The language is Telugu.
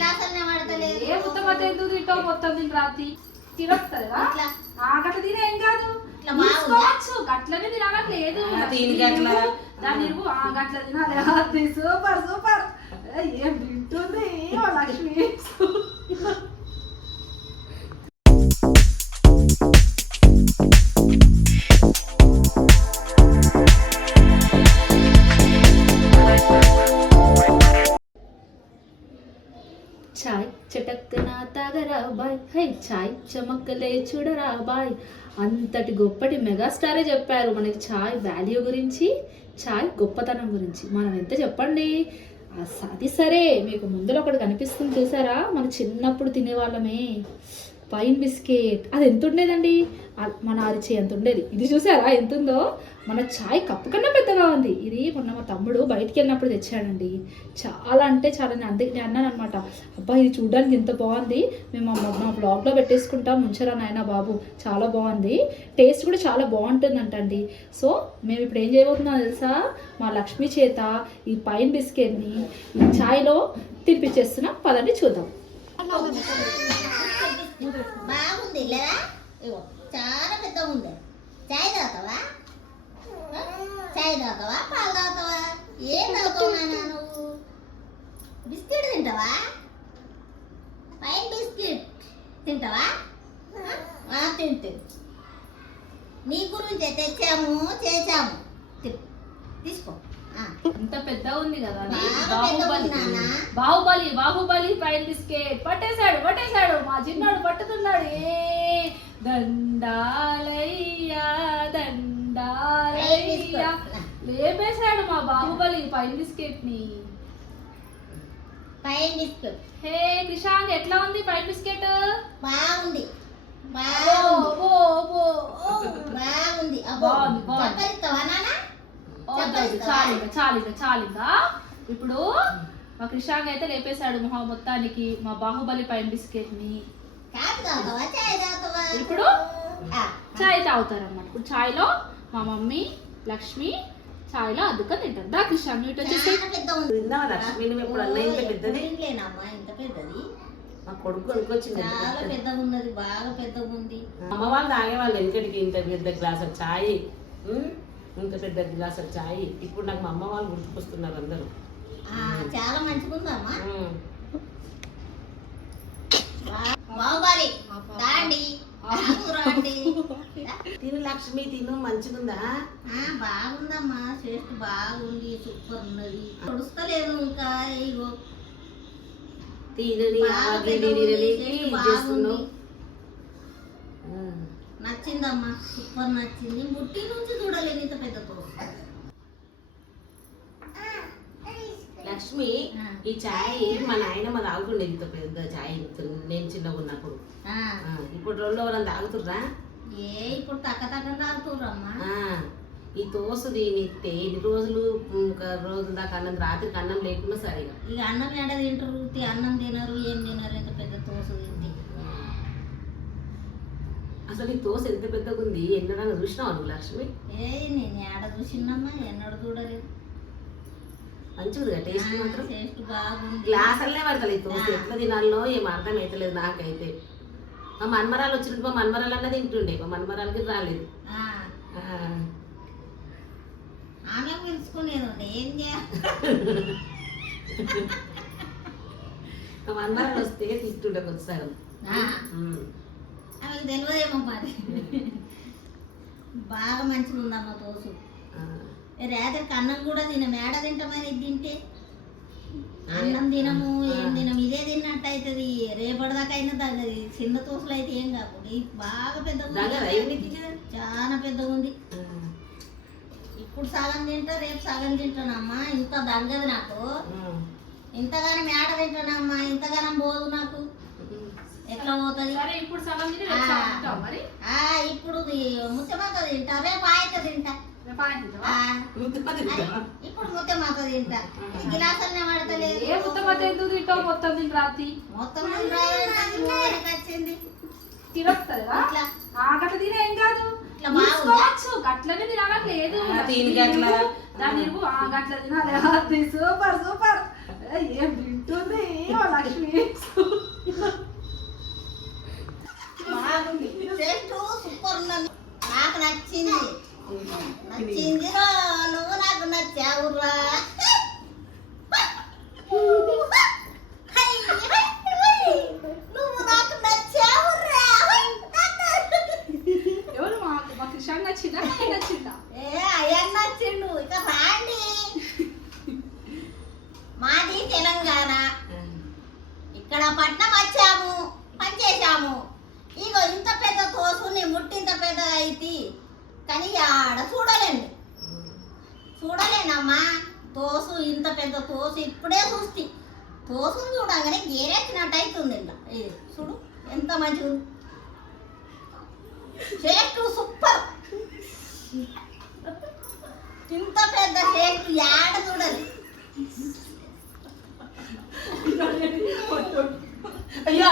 గిలాసల్నే పడతలేదు. ఏ ముత్తమత ఎందుకు తింటావు? మొత్తం తిని రాత్రి తినొస్తుందా? గట్ల తినే ఏం కాదు, తీసుకోవచ్చు. గట్లనే తినాలట్లేదు దాని గట్ల తినాలి. Super super. ఏం తింటుంది లక్ష్మి. చాయ్ చటక్కన తాగరా బాయ్, హై చాయ్ చమక్కలే చూడరా బాయ్. అంతటి గొప్పటి మెగాస్టారే చెప్పారు మనకి చాయ్ వాల్యూ గురించి, చాయ్ గొప్పతనం గురించి. మనం ఎంత చెప్పండి, అది సరే. మీకు ముందులో ఒకటి కనిపిస్తుంది చూసారా, మన చిన్నప్పుడు తినేవాళ్ళమే పైన్ బిస్కెట్. అది ఎంత ఉండేదండి, మన అరిచి ఎంత ఉండేది. ఇది చూసారా ఎంత ఉందో, మన చాయ్ కప్పు కన్నా పెద్దగా ఉంది. ఇది మొన్న మా తమ్ముడు బయటికి వెళ్ళినప్పుడు తెచ్చాడండి. చాలా అంటే చాలా, అందుకే నేను అన్నాను అనమాట, అబ్బా ఇది చూడడానికి ఎంత బాగుంది, మేము మా బ్లాగ్లో పెట్టేసుకుంటాం, ముంచరా నాయన బాబు, చాలా బాగుంది, టేస్ట్ కూడా చాలా బాగుంటుందంటండి. సో మేము ఇప్పుడు ఏం చేయబోతున్నాం తెలుసా, మా లక్ష్మి చేత ఈ పైన్ బిస్కెట్ని ఈ చాయ్లో తినిపించేస్తున్నాం. పదండి చూద్దాం. బాగుంది లేదా, చాలా పెద్దగా ఉంది. చాయ్ తాగుతావా? చాయ్ తాగుతావా, పాలు తాగుతావా, ఏం తాగుతావు నాన్న నువ్వు? బిస్కెట్ తింటావా? పైన బిస్కెట్ తింటావా? తింటు నీ గురించి తెచ్చాము చేసాము, తీసుకో. అంత పెద్దగా ఉంది కదా, బాహుబలి బాహుబలి పైన బిస్కెట్ పట్టేశాడు మా చిన్నాడు పట్టుతున్నాడు. దండాలయ్యా దండాలయ్యా లేపేశాడు మా బాహుబలి పైన బిస్కెట్ ని. పైన బిస్కెట్. హే క్రిషాంక్, ఎట్లా ఉంది పైన బిస్కెట్? బాగుంది చాలిగా. ఇప్పుడు మా క్రిషాంక్ అయితే లేపేశాడు మొత్తానికి మా బాహుబలి పైన బిస్కెట్ ని. ఇప్పుడు చాయ్ తాగుతారన్నమాట. ఇప్పుడు చాయ్ లో మా మమ్మీ లక్ష్మి చాయ్ లో అద్దుకొని తింటారు. దా క్రిషాంక్ ఇటు వచ్చేసి. మా కొడుకు కొనుక్కొచ్చింది, చాలా పెద్దగా ఉన్నది, బాగా పెద్దగా ఉంది. అమ్మ వాళ్ళు తాగేవాళ్ళు ఎందుకంటే ఇంత పెద్ద గ్లాస్ చాయ్, ఇంత పెద్ద గ్లాస్ చాయ్. ఇప్పుడు నాకు మా అమ్మ వాళ్ళు గుర్తుకొస్తున్నారు అందరూ. చాలా మంచిగా ఉందమ్మా. బాహుబలి తిను లక్ష్మి, తిను మంచిగుందా? బాగుందమ్మా, టేస్ట్ బాగుంది, సూపర్ ఉన్నది. పొడుస్తలేదు ఇంకా, ఇగో నచ్చిందమ్మా, సూపర్ నచ్చింది. ముట్టి నుంచి చూడలేదు ఇంత పెద్ద తోట. లక్ష్మి, ఈ చాయ్ మా నాయనమ్మ తాగుతుండే ఇంత పెద్ద చాయ్ నేను చిన్నగా ఉన్నప్పుడు. ఇప్పుడు రోజుల్లో ఎవరైనా తాగుతుర్రా? ఇప్పుడు తక్క తాగుతుర్రమ్మా. ఈ తోసు తినిస్తే ఎన్ని రోజులు, రోజుల దాకా అన్నం, రాత్రికి అన్నం లేకుండా సరిగా. ఇక అన్నం ఎడ తింటారు, అన్నం తినరు, ఏం తినరు, ఎంత పెద్ద తోసు తింటే. అసలు ఈ తోసు ఎంత పెద్దగా ఉంది, ఎన్నడన్నా చూసినావా నువ్వు లక్ష్మి? నేను ఏడ చూసినమ్మా, ఎన్నడూ చూడలేదు. మంచిగా టేస్ట్ మాత్రం, టేస్ట్ బాగుంది. గ్లాసల్లే పడతాయి ఈ తోసు, ఎట్లా తినాలో ఏం అర్థం అవుతలేదు నాకైతే. మా మన్మరాలు వచ్చినట్టు మా మన్మరాలు అన్నది తింటుండే, మా మన్మరాలకి రాలేదు. ఆమె పిలుచుకునేది ఏం చేయాలి, మా మన్మరాలు వస్తే తింటుండే ఒకసారి. ఆమెకు తెలియదేమో మరి. బాగా మంచిగా ఉందమ్మా తోసు. రాత్రికి అన్నం కూడా తినము, ఏడ తింటామని ఇది తింటే. అన్నం తినము, ఏం తినము, ఇదే తిన్నట్టు అవుతుంది. రేపటిదాకా అయినా తగ్గది. చిన్న తోసులు అయితే ఏం కాకుండా బాగా పెద్దగా చాలా పెద్దగా ఉంది. ఇప్పుడు సగం తింటా, రేపు సగం తింటానమ్మా. ఇంత తగ్గదు నాకు. ఇంతగానం ఏడ తింటానమ్మా, ఇంతగానం పోదు నాకు. ఎట్లా పోతుంది? ఇప్పుడు ఇప్పుడు ముత్తమాత తింటా, రేపు ఆయత తింటా. ఇప్పుడు ముత్తమాత తింటా. గిలాసల్నే పడతలేదు. ఏ ముత్తమాత ఎందుకు తింటావు? మొత్తం తిని రాత్రి మొత్తం వచ్చింది. తినొస్తుందా? గట్ల తినే ఏం కాదు, తీసుకోవచ్చు. గట్లనే తినాలట్లేదు దాని గట్ల తినాలి. Super super. ఏం తింటుంది లక్ష్మి. తెలంగాణ, ఇక్కడ పట్నం వచ్చాము, పనిచేసాము. ఇగో ఇంత పెద్ద తోసు నీ ముట్టింత పెద్ద అయితే కానీ ఆడ చూడలేనమ్మా. తోసు ఇంత పెద్ద తోసు ఇప్పుడే చూస్తే తోసును చూడగానే గేరెచ్చినట్టు అవుతుంది. ఇలా ఇది చూడు ఎంత మంచిగా ఉంది. షేక్ సూపర్. ఇంత పెద్ద షేక్ యాడ చూడాలి. అయ్యా